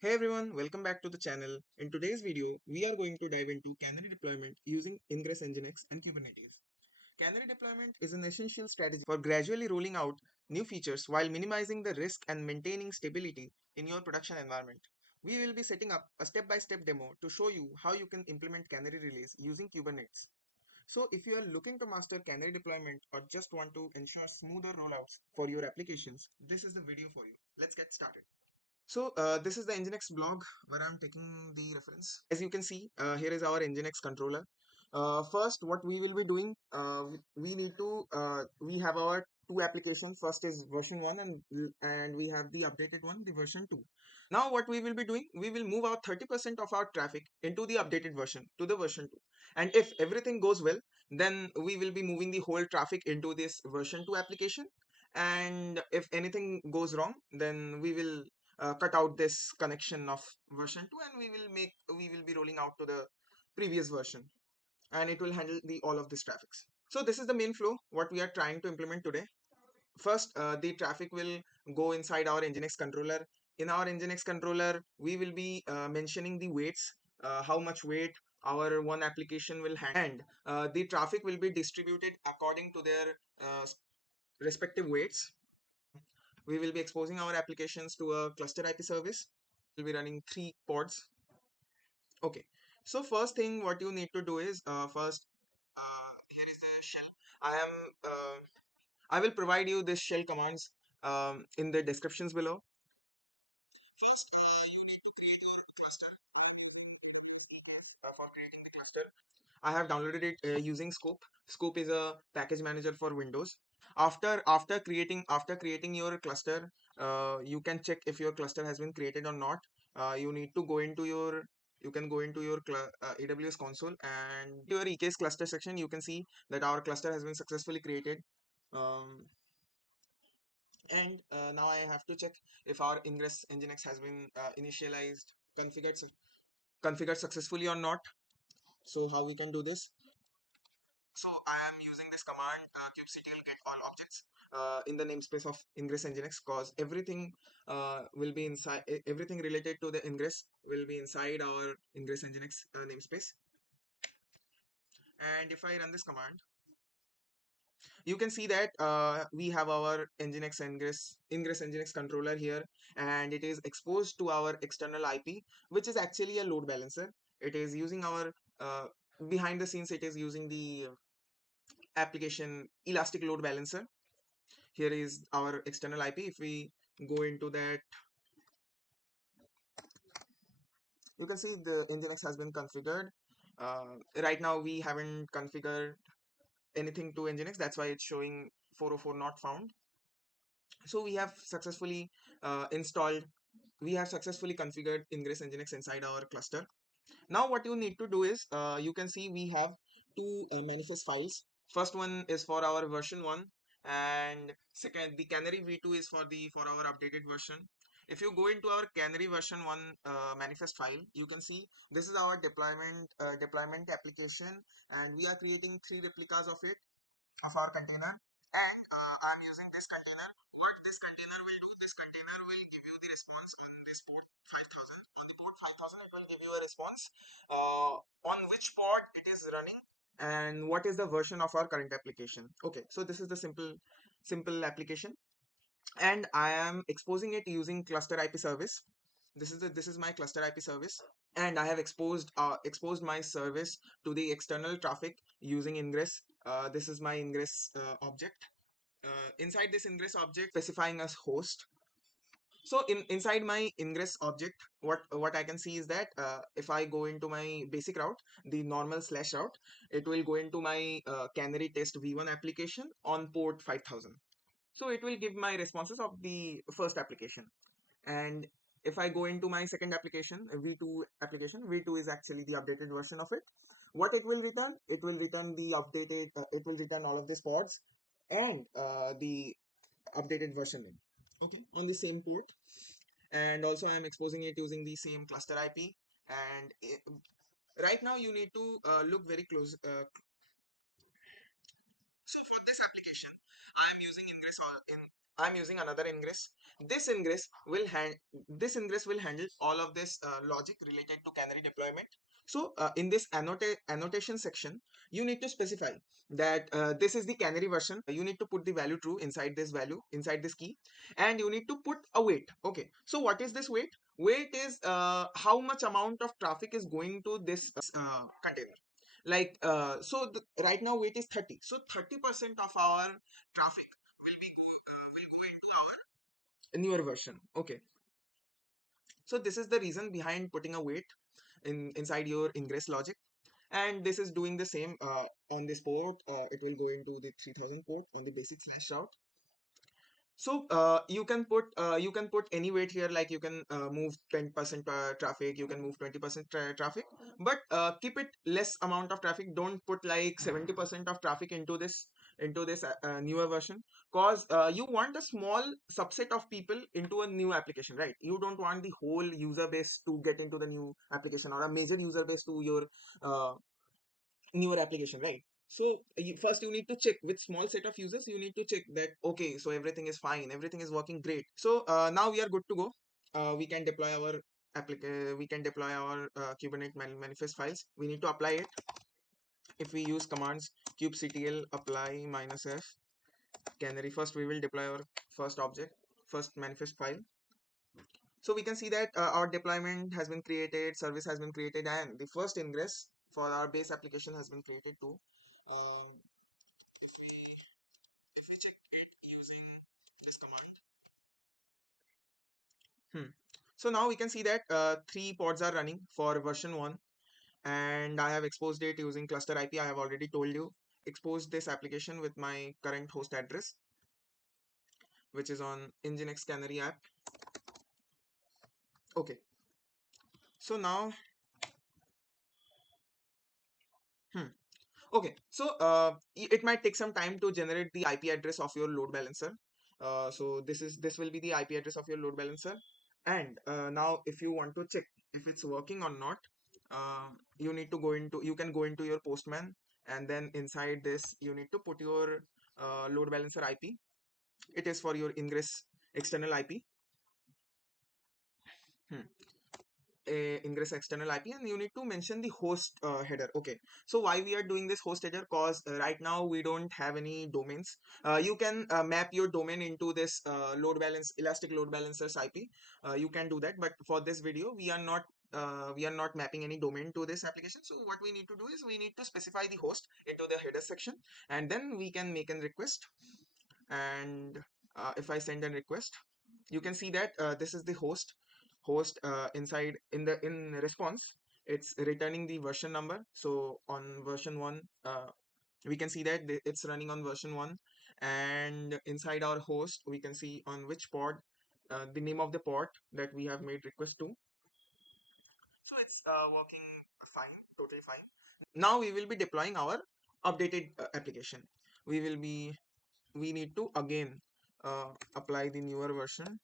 Hey everyone, welcome back to the channel. In today's video, we are going to dive into Canary deployment using Ingress, Nginx, and Kubernetes. Canary deployment is an essential strategy for gradually rolling out new features while minimizing the risk and maintaining stability in your production environment. We will be setting up a step-by-step demo to show you how you can implement Canary release using Kubernetes. So if you are looking to master Canary deployment or just want to ensure smoother rollouts for your applications, this is the video for you. Let's get started. So this is the Nginx blog where I'm taking the reference. As you can see, here is our Nginx controller. First, what we will be doing, we need to, we have our two applications. First is version 1 and we have the updated one, the version 2. Now what we will be doing, we will move our 30% of our traffic into the updated version, to the version 2. And if everything goes well, then we will be moving the whole traffic into this version 2 application. And if anything goes wrong, then we will cut out this connection of version 2 and we will be rolling out to the previous version, and it will handle the all of this traffics. So this is the main flow what we are trying to implement today. First, the traffic will go inside our Nginx controller. In our Nginx controller, we will be mentioning the weights, how much weight our one application will handle, and the traffic will be distributed according to their respective weights. We will be exposing our applications to a cluster IP service. We'll be running 3 pods. Okay. So first thing what you need to do is first, here is the shell. I will provide you this shell commands in the descriptions below. First, you need to create your cluster. For creating the cluster, I have downloaded it using Scope. Scope is a package manager for Windows. After creating your cluster, you can check if your cluster has been created or not. You need to go into your you can go into your AWS console, and your EKS cluster section you can see that our cluster has been successfully created. Um, and now I have to check if our ingress nginx has been initialized, configured configured successfully or not. So how we can do this? So I am using this command, kubectl get all objects in the namespace of ingress nginx, because everything will be inside, everything related to the ingress will be inside our ingress nginx namespace. And if I run this command, you can see that we have our ingress nginx controller here, and it is exposed to our external IP, which is actually a load balancer. It is using our behind the scenes, it is using the application elastic load balancer. Here is our external IP. If we go into that, you can see the nginx has been configured. Right now we haven't configured anything to nginx, that's why it's showing 404 not found. So we have successfully installed we have successfully configured ingress nginx inside our cluster. Now what you need to do is, you can see we have two manifest files. First one is for our version 1, and second, the Canary v2 is for our updated version. If you go into our Canary version 1 manifest file, you can see this is our deployment application, and we are creating 3 replicas of it, of our container. And I'm using this container. What this container will do, this container will give you the response on this port 5000. On the port 5000, it will give you a response on which pod it is running and what is the version of our current application. Okay, so this is the simple application, and I am exposing it using cluster IP service. This is my cluster IP service, and I have exposed my service to the external traffic using ingress. This is my ingress object. Inside this ingress object, specifying as host. So inside my ingress object, what I can see is that if I go into my basic route, the normal slash route, it will go into my Canary test v1 application on port 5000. So it will give my responses of the first application. And if I go into my second application, v2 application, v2 is actually the updated version of it. What it will return? It will return the updated, it will return all of these pods and the updated version name. Okay, on the same port. And also I am exposing it using the same cluster IP. And right now you need to look very close. So for this application, I am using ingress I'm using another ingress, This ingress will handle all of this logic related to Canary deployment. So in this annotation section, you need to specify that this is the Canary version. You need to put the value true inside this value, inside this key, and you need to put a weight. Okay, so what is this weight? Weight is how much amount of traffic is going to this container. Like so right now weight is 30, so 30% of our traffic will go into our newer version. Okay, so this is the reason behind putting a weight inside your ingress logic. And this is doing the same on this port. It will go into the 3000 port on the basic slash route. So you can put any weight here, like you can move 10% traffic, you can move 20% traffic, but keep it less amount of traffic. Don't put like 70% of traffic into this newer version, cause you want a small subset of people into a new application, right? You don't want the whole user base to get into the new application, or a major user base to your uh, newer application, right? So first you need to check with small set of users. You need to check that okay, so everything is fine, everything is working great. So now we are good to go. We can deploy our Kubernetes manifest files. We need to apply it. If we use commands kubectl apply -f canary, first we will deploy our first object, first manifest file. So we can see that our deployment has been created, service has been created, and the first ingress for our base application has been created too. If we check it using this command, so now we can see that three pods are running for version 1, and I have exposed it using cluster IP. I have already told you, exposed this application with my current host address, which is on Nginx Canary app. Okay, so now hmm, okay, so it might take some time to generate the IP address of your load balancer. So this will be the IP address of your load balancer. And now if you want to check if it's working or not, you can go into your Postman, and then inside this you need to put your load balancer IP. It is for your ingress external IP. Ingress external IP, and you need to mention the host header. Okay, so why we are doing this host header? Cause right now we don't have any domains. You can map your domain into this elastic load balancers IP. You can do that, but for this video we are not mapping any domain to this application. So what we need to do is we need to specify the host into the header section, and then we can make a request. And if I send a request, you can see that this is the host inside in response, it's returning the version number. So on version 1, we can see that it's running on version 1, and inside our host we can see on which pod, the name of the pod that we have made request to. So it's working fine, totally fine. Now we will be deploying our updated application. We need to again apply the newer version.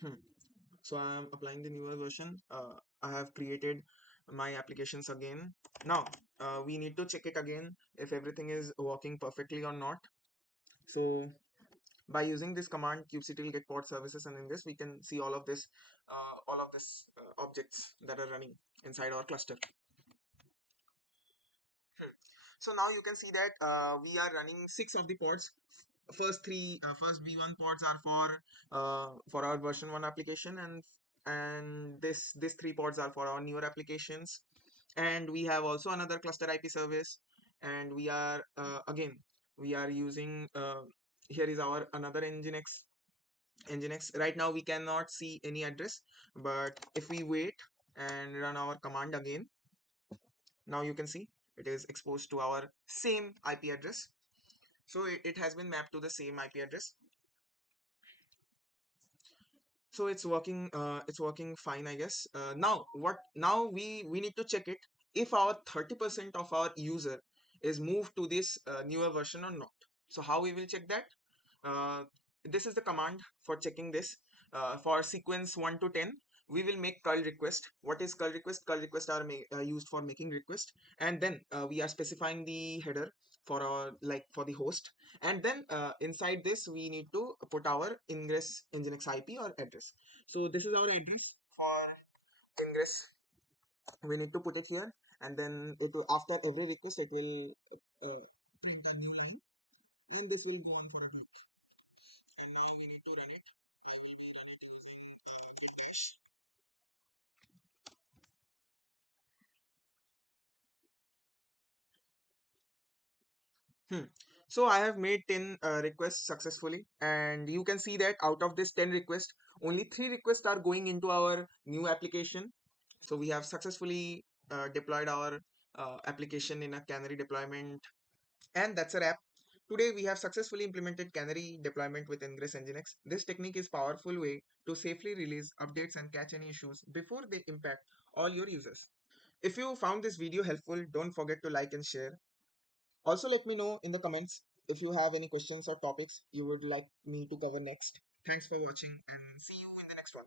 Hmm. So I am applying the newer version. I have created my applications again. Now we need to check it again if everything is working perfectly or not. So by using this command kubectl get pod services, and in this we can see all of this objects that are running inside our cluster. So now you can see that we are running 6 of the pods. First v1 pods are for our version 1 application, and this 3 pods are for our newer applications. And we have also another cluster IP service, and we are again we are using here is our another Nginx. Right now we cannot see any address, but if we wait and run our command again, now you can see it is exposed to our same IP address. So it has been mapped to the same IP address. So it's working fine, I guess. Now we need to check it if our 30% of our user is moved to this newer version or not. So how we will check that? uh, this is the command for checking this. For sequence 1 to 10, we will make curl request. What is curl request? Curl requests are used for making request, and then we are specifying the header. for our like for the host, and then inside this we need to put our ingress nginx IP or address. So this is our address for ingress. We need to put it here, and then it will, after every request it will print a new line, and this will go on for a week. And now we need to run it. I will be running using git bash. Hmm. So I have made 10 requests successfully, and you can see that out of this 10 requests, only 3 requests are going into our new application. So we have successfully deployed our application in a Canary deployment, and that's a wrap. Today we have successfully implemented Canary deployment with Ingress Nginx. This technique is powerful way to safely release updates and catch any issues before they impact all your users. If you found this video helpful, don't forget to like and share. Also, let me know in the comments if you have any questions or topics you would like me to cover next. Thanks for watching and see you in the next one.